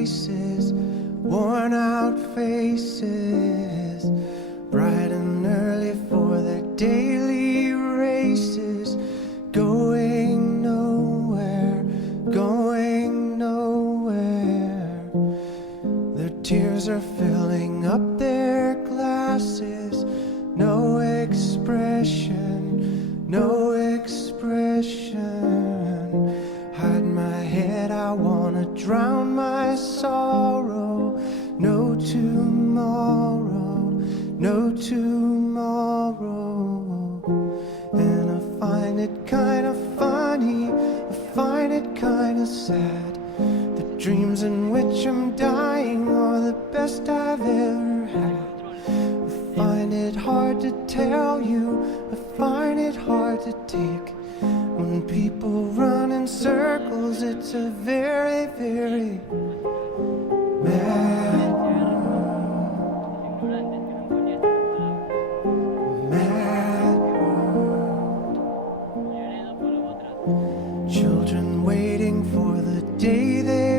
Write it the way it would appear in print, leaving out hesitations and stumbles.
places, worn out faces, bright and early for their daily races, going nowhere, going nowhere. Their tears are filling up their glasses, no expression, no expression. Hide my head, I wanna drown my sorrow. No tomorrow, no tomorrow. And I find it kinda funny, I find it kinda sad. The dreams in which I'm dying are the best I've ever had. I find it hard to tell you, I find it hard to take. When people run in circles, it's a very, very mad world. Mad world. Children waiting for the day they